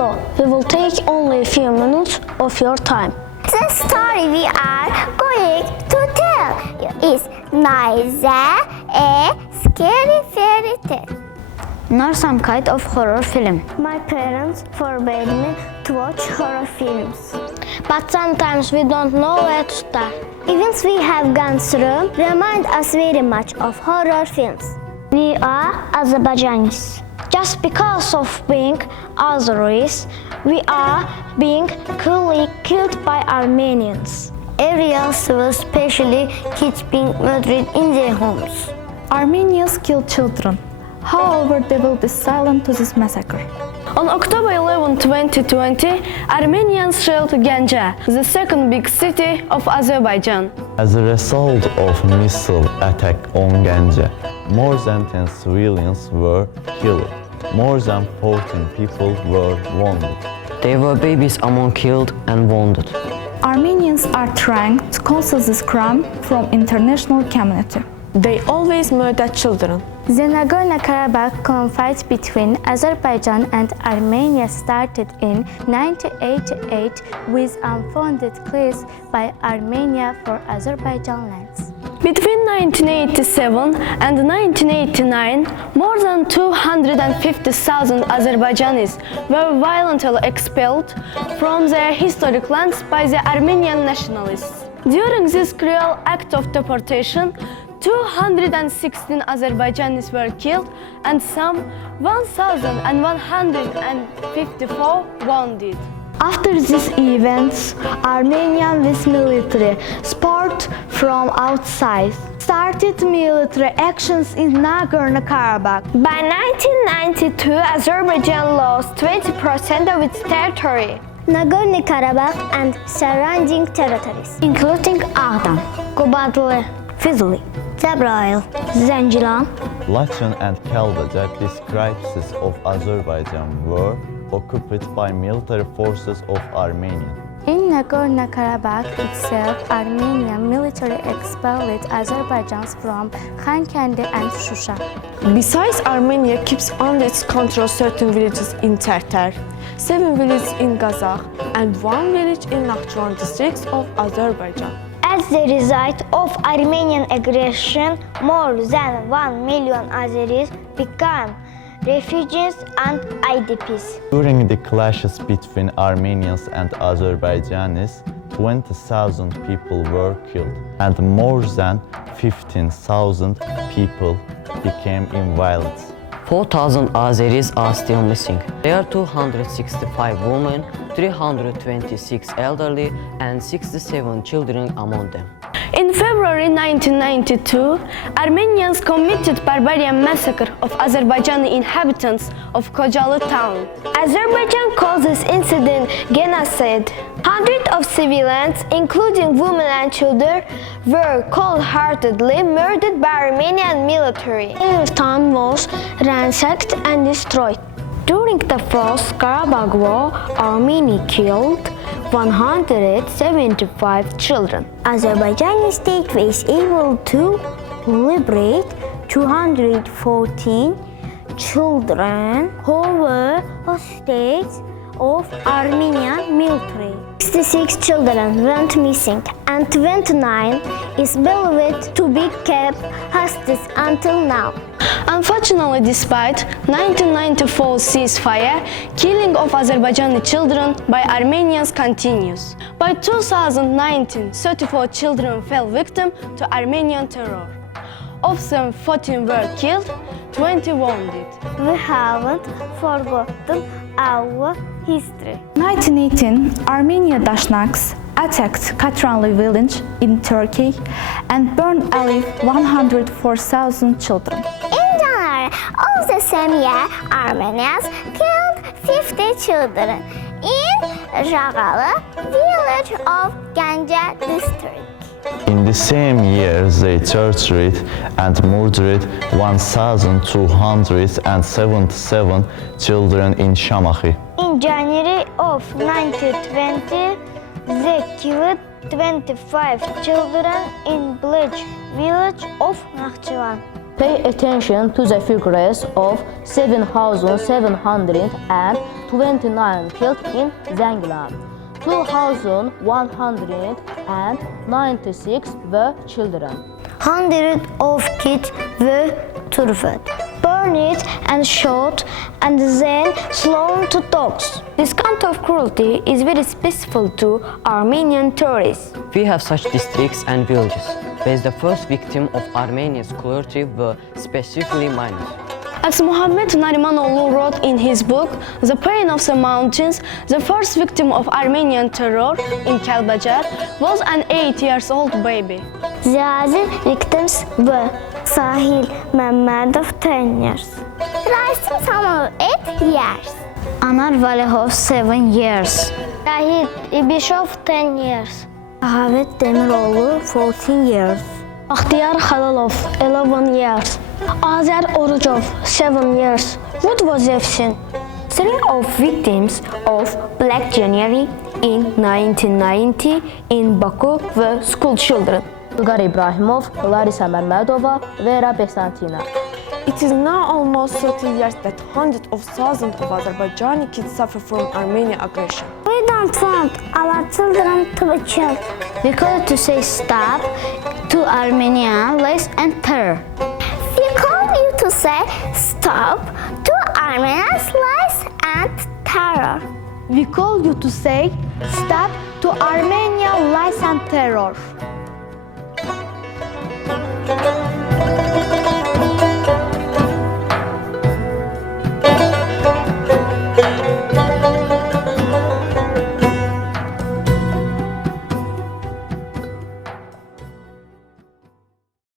follow, we will take only a few minutes of your time. The story we are going to tell you is neither a scary fairy tale nor some kind of horror film. My parents forbade me to watch horror films. But sometimes we don't know where to start. Events we have gone through remind us very much of horror films. We are Azerbaijanis. Just because of being Azeris, we are being cruelly killed by Armenians. Areas were especially kids being murdered in their homes. Armenians kill children. However, they will be silent to this massacre. On October 11, 2020, Armenians shelled Ganja, the second big city of Azerbaijan. As a result of missile attack on Ganja, more than 10 civilians were killed. More than 14 people were wounded. There were babies among killed and wounded. Armenians are trying to conceal this crime from international community. They always murder children. The Nagorno-Karabakh conflict between Azerbaijan and Armenia started in 1988 with unfounded claims by Armenia for Azerbaijan lands. Between 1987 and 1989, more than 250,000 Azerbaijanis were violently expelled from their historic lands by the Armenian nationalists. During this cruel act of deportation, 216 Azerbaijanis were killed and some 1,154 wounded. After these events, Armenian with military support from outside started military actions in Nagorno-Karabakh. By 1992, Azerbaijan lost 20% of its territory. Nagorno-Karabakh and surrounding territories, including Ağdam, Qubadlı, Fizuli, Cebrail, Zangilan, Lachen and Kalbajak descriptions of Azerbaijan were occupied by military forces of Armenia. In Nagorno-Karabakh itself, Armenian military expelled Azerbaijans from Khankandi and Shusha. Besides, Armenia keeps under its control certain villages in Terter, 7 villages in Gazakh, and 1 village in Nakhchivan districts of Azerbaijan. As the result of Armenian aggression, more than 1 million Azeris became refugees and IDPs. During the clashes between Armenians and Azerbaijanis, 20,000 people were killed and more than 15,000 people became invalid. 4,000 Azeris are still missing. There are 265 women, 326 elderly, and 67 children among them. In February 1992, Armenians committed barbarian massacre of Azerbaijani inhabitants of Khojalı town. Azerbaijan calls this incident genocide. Hundreds of civilians, including women and children, were cold-heartedly murdered by Armenian military. Their town was ransacked and destroyed. During the First Karabakh War, Armenia killed 175 children. Azerbaijani state was able to liberate 214 children who were hostages of Armenian military. 66 children went missing and 29 is believed to be kept hostage until now. Unfortunately, despite 1994 ceasefire, killing of Azerbaijani children by Armenians continues. By 2019, 34 children fell victim to Armenian terror. Of them, 14 were killed, 20 wounded. We haven't forgotten our history. 1918, Armenia Dashnaks attacked Katranli village in Turkey and burned alive 104,000 children. In January of the same year, Armenians killed 50 children in Jagalı village of Ganja district. In the same year, they tortured and murdered 1,277 children in Şamaxı. In January of 1920, they killed 25 children in Blech village of Nakhchivan. Pay attention to the figures of 7,700 and 29 killed in Zangilan. 2,196 were children. Hundreds of kids were tortured, burned and shot, and then slaughtered to dogs. This kind of cruelty is very specific to Armenian terrorists. We have such districts and villages, where the first victim of Armenia's cruelty were specifically minors. As Muhammed Narimanoğlu wrote in his book, The Pain of the Mountains, the first victim of Armenian terror in Kalbajar was an 8-year-old baby. The other victims were Sahil Mehmedov, 10 years. Rasim Samuel, 8 years. Anar Valehov, 7 years. Rahid Ibishov, 10 years. Ahavet Demiroğlu, 14 years. Akhtiyar Khalilov, 11 years. Azer Orucov, 7 years. Woodwozevsin. 3 of victims of Black January in 1990 in Baku were school children. Ilgar Ibrahimov, Larisa Mehmedova, Vera Besantina. It is now almost 30 years that hundreds of thousands of Azerbaijani kids suffer from Armenian aggression. We don't want our children to be killed. We call to say stop to Armenian lies and terror. We call you to say stop to Armenians' lies and terror. We call you to say stop to Armenian lies and terror.